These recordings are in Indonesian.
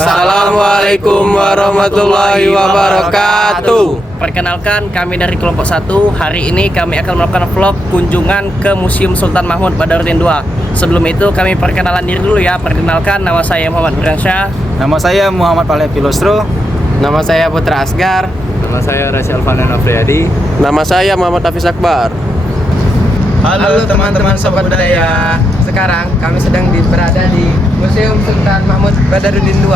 Assalamualaikum warahmatullahi wabarakatuh. Perkenalkan, kami dari kelompok 1. Hari ini kami akan melakukan vlog kunjungan ke Museum Sultan Mahmud Badarudin II. Sebelum itu kami perkenalan diri dulu ya. Perkenalkan, nama saya Muhammad Bransyah. Nama saya Muhammad Palevi Lostro. Nama saya Putra Asgar. Nama saya Rasy Alfana Afriyadi. Nama saya Muhammad Hafiz Akbar. Halo teman-teman sobat budaya. Sekarang kami sedang berada di Museum Sultan Mahmud Badarudin II.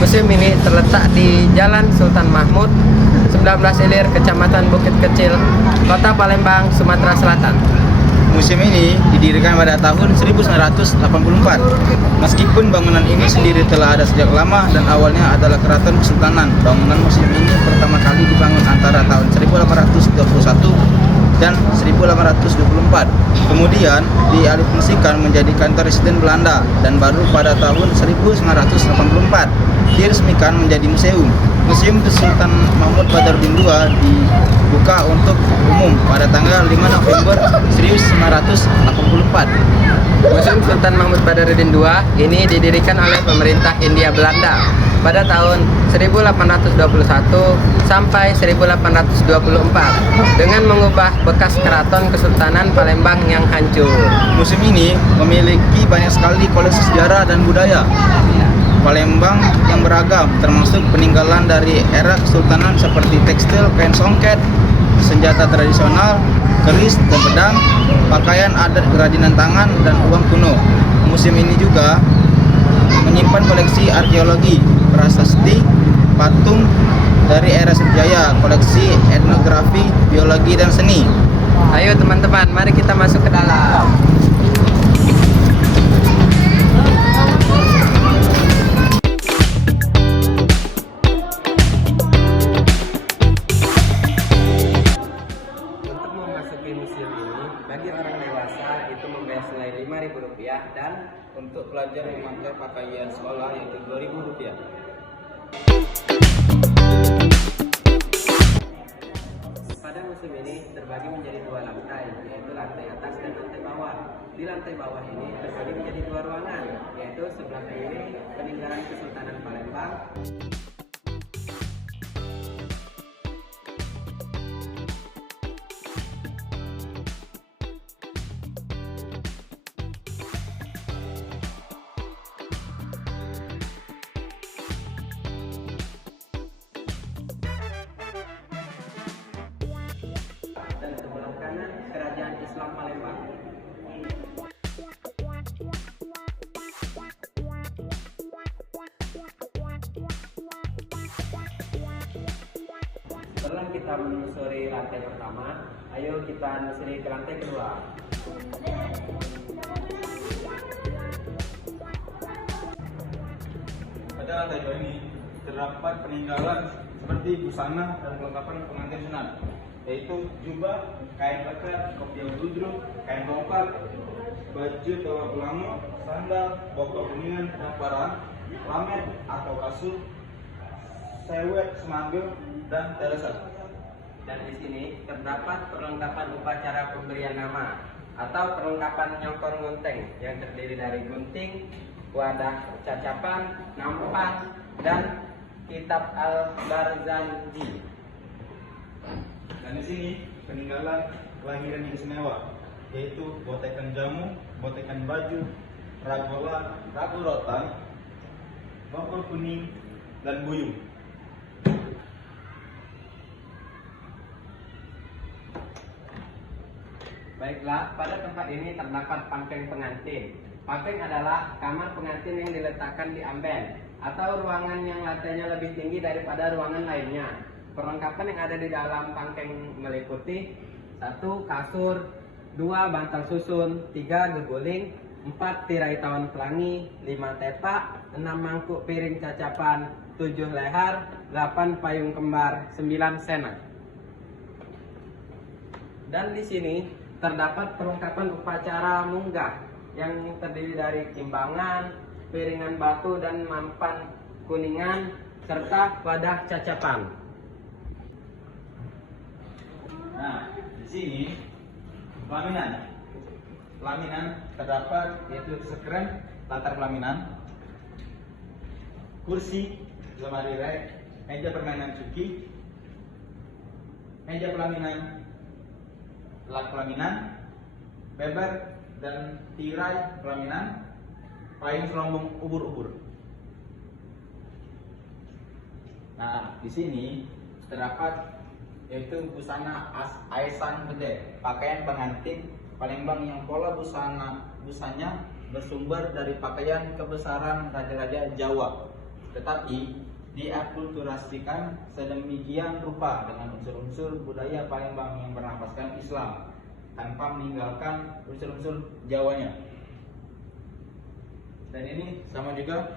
Museum ini terletak di Jalan Sultan Mahmud, 19 Ilir, Kecamatan Bukit Kecil, Kota Palembang, Sumatera Selatan. Museum ini didirikan pada tahun 1984. Meskipun bangunan ini sendiri telah ada sejak lama dan awalnya adalah keraton kesultanan, bangunan museum ini pertama kali dibangun antara tahun 1821 dan 1824. Kemudian dialihfungsikan menjadi kantor residen Belanda dan baru pada tahun 1984 diresmikan menjadi museum. Museum Sultan Mahmud Badarudin II dibuka untuk umum pada tanggal 5 November 1984. Museum Sultan Mahmud Badarudin II ini didirikan oleh pemerintah Hindia Belanda pada tahun 1821 sampai 1824 dengan mengubah bekas keraton Kesultanan Palembang yang hancur. Museum ini memiliki banyak sekali koleksi sejarah dan budaya Palembang yang beragam, termasuk peninggalan dari era kesultanan seperti tekstil, kain songket, senjata tradisional, keris dan pedang, pakaian adat, kerajinan tangan, dan uang kuno. Museum ini juga menyimpan koleksi arkeologi, prasasti, patung dari era Sriwijaya, koleksi etnografi, biologi, dan seni. Ayo teman-teman, mari kita masuk ke dalam. Untuk memasuki museum ini, bagi orang dewasa itu membayar senilai Rp5.000 dan Untuk pelajar yang memakai pakaian sekolah yaitu Rp2.000. pada museum ini terbagi menjadi 2 lantai, yaitu lantai atas dan lantai bawah. Di lantai bawah ini terbagi menjadi 2 ruangan, yaitu sebelah kiri peninggalan Kesultanan Palembang. Dan sebelah kanan Kerajaan Islam Palembang. Setelah kita menyusuri lantai pertama, ayo kita menyusuri ke lantai kedua. Pada lantai 2 ini terdapat peninggalan seperti busana dan perlengkapan pengantin sunat, yaitu jubah, kain bakar, kopiah ludruk, kain tongkat, baju tawa belamo, sandal, bokor kuningan dan parang, lamet atau kasur, sewet, semanggi, dan tereset. Dan di sini terdapat perlengkapan upacara pemberian nama atau perlengkapan nyokor gunting yang terdiri dari gunting, wadah cacapan, nampan, dan kitab Al-Barzanji. Dan di sini peninggalan kelahiran yang istimewa, yaitu botekan jamu, botekan baju, ragola, ragu rotan, bokor kuning, dan buyung. Baiklah, pada tempat ini terdapat pangkeng pengantin. Pangkeng adalah kamar pengantin yang diletakkan di amben atau ruangan yang lantainya lebih tinggi daripada ruangan lainnya. Perlengkapan yang ada di dalam pangkeng meliputi 1 kasur, 2 bantal susun, 3 geguling, 4 tirai tawon pelangi, 5 tepak, 6 mangkuk piring cacapan, 7 lehar, 8 payung kembar, 9 sena. Dan di sini terdapat perlengkapan upacara munggah yang terdiri dari timbangan, piringan batu dan mampan kuningan, serta wadah cacapan. Nah, di sini pelaminan. Pelaminan terdapat yaitu sekren latar pelaminan, kursi, lemari rak, meja permainan cuki, meja pelaminan, lak pelaminan, beber dan tirai pelaminan, payung selombong ubur-ubur. Nah, di sini terdapat yaitu busana aisan gede, pakaian pengantin Palembang yang pola busanya bersumber dari pakaian kebesaran raja-raja Jawa, tetapi diakulturasikan sedemikian rupa dengan unsur-unsur budaya Palembang yang bernafaskan Islam tanpa meninggalkan unsur-unsur Jawanya. Dan ini sama juga.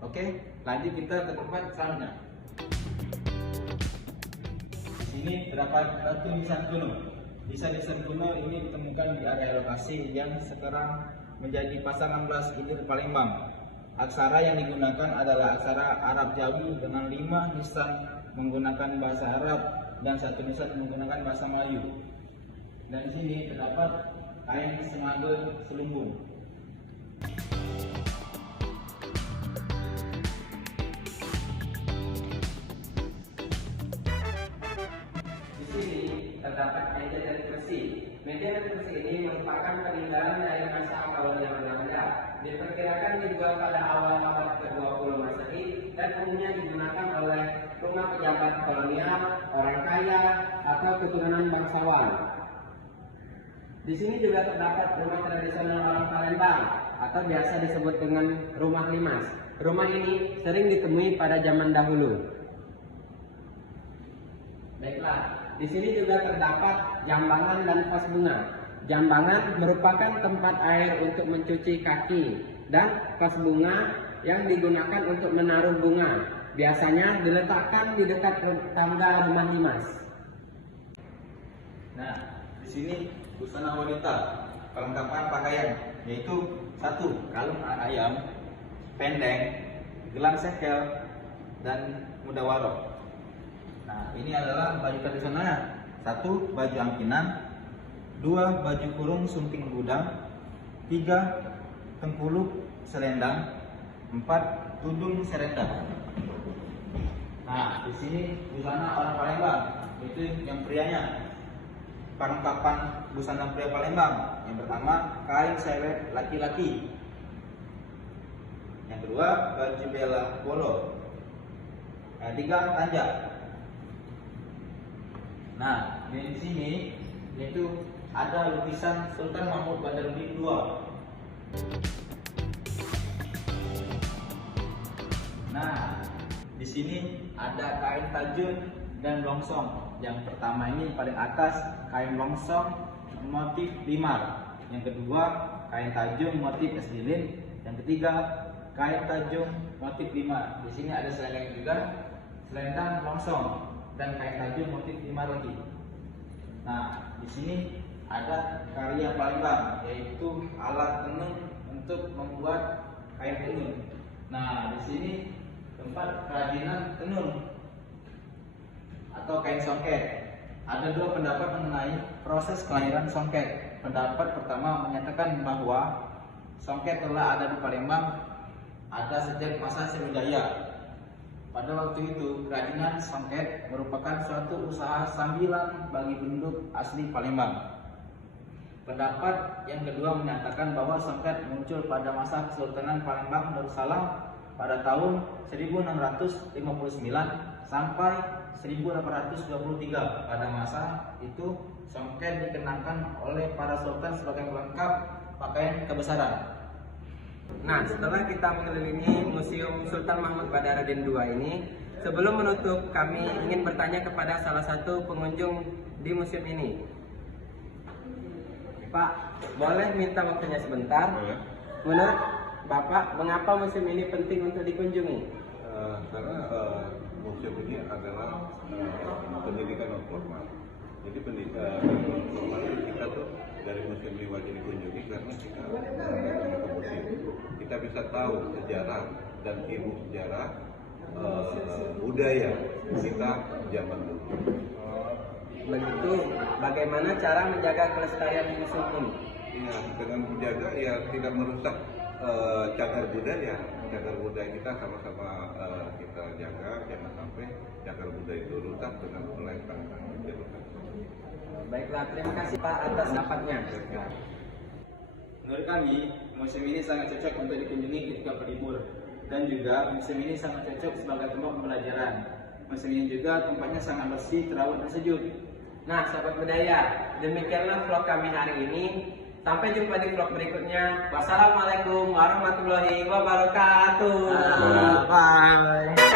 Oke, lanjut kita ke tempat selanjutnya. Di sini terdapat batu nisan kuno. Nisan kuno ini ditemukan di area lokasi yang sekarang menjadi Pasar 16 Ilir Palembang. Aksara yang digunakan adalah aksara Arab Jawi dengan 5 nisan menggunakan bahasa Arab dan 1 nisan menggunakan bahasa Melayu. Dan di sini terdapat kain sengaja selumbung. Terdapat meja dan kursi. Meja dan kursi ini merupakan peninggalan dari masa kolonial Belanda. Diperkirakan dijual pada awal abad ke-20 Masehi dan umumnya digunakan oleh rumah pejabat kolonial, orang kaya, atau keturunan bangsawan. Di sini juga terdapat rumah tradisional orang Palembang atau biasa disebut dengan rumah limas. Rumah ini sering ditemui pada zaman dahulu. Baiklah. Di sini juga terdapat jambangan dan vas bunga. Jambangan merupakan tempat air untuk mencuci kaki dan vas bunga yang digunakan untuk menaruh bunga. Biasanya diletakkan di dekat tangga rumah limas. Nah, di sini busana wanita, perlengkapan pakaian yaitu 1. Kalung ayam, pendeng, gelang sekel, dan mudawaro. Nah, ini adalah baju tradisionalnya. 1. Baju angkinan, 2. Baju kurung sumping gudang, 3. Tengkuluk selendang, 4. Tudung serendang. Nah, di sini busana orang Palembang, itu yang prianya. Perlengkapan busana pria Palembang. Yang pertama, kain sewet laki-laki. Yang kedua, baju bela polo. Yang 3, tanjak. Nah, di sini yaitu ada lukisan Sultan Mahmud Badarudin II. Nah, di sini ada kain tajun dan longsong. Yang pertama ini paling atas kain longsong motif limar. Yang kedua kain tajung motif es lilin. Yang ketiga kain tajung motif limar. Di sini ada selendang juga, selendang longsong dan kain tajung motif limar lagi. Nah, di sini ada karya Palembang yaitu alat tenun untuk membuat kain tenun. Nah, di sini tempat kerajinan tenun atau kain songket. Ada 2 pendapat mengenai proses kelahiran songket. Pendapat pertama menyatakan bahwa songket telah ada di Palembang ada sejak masa Sriwijaya. Pada waktu itu, kerajinan songket merupakan suatu usaha sambilan bagi penduduk asli Palembang. Pendapat yang kedua menyatakan bahwa songket muncul pada masa Kesultanan Palembang Darussalam pada tahun 1659 sampai 1823. Pada masa itu, songket dikenakan oleh para sultan sebagai pelengkap pakaian kebesaran. Nah, setelah kita mengelilingi Museum Sultan Mahmud Badarudin II ini, sebelum menutup kami ingin bertanya kepada salah satu pengunjung di museum ini. Pak, boleh minta waktunya sebentar? Boleh. Menurut Bapak, mengapa museum ini penting untuk dikunjungi? Karena museum ini adalah pendidikan non formal. Jadi pendidikan non formal kita tuh dari museum ini wajib dikunjungi karena kita ke museum. Kita bisa tahu sejarah dan ilmu sejarah budaya kita zaman dulu. Begitu, bagaimana cara menjaga kelestarian museum ini? Ya, dengan menjaga ya tidak merusak cagar budaya. Cagar budaya kita sama-sama kita jaga, jangan sampai cagar budaya itu rusak dengan melempar. Baiklah, terima kasih Pak atas dapatnya. Menurut kami, museum ini sangat cocok untuk dikunjungi ketika berlibur, dan juga museum ini sangat cocok sebagai tempat pembelajaran. Museum ini juga tempatnya sangat bersih, terawat dan sejuk. Nah, sahabat budaya, demikianlah vlog kami hari ini. Sampai jumpa di vlog berikutnya. Wassalamualaikum warahmatullahi wabarakatuh. Bye.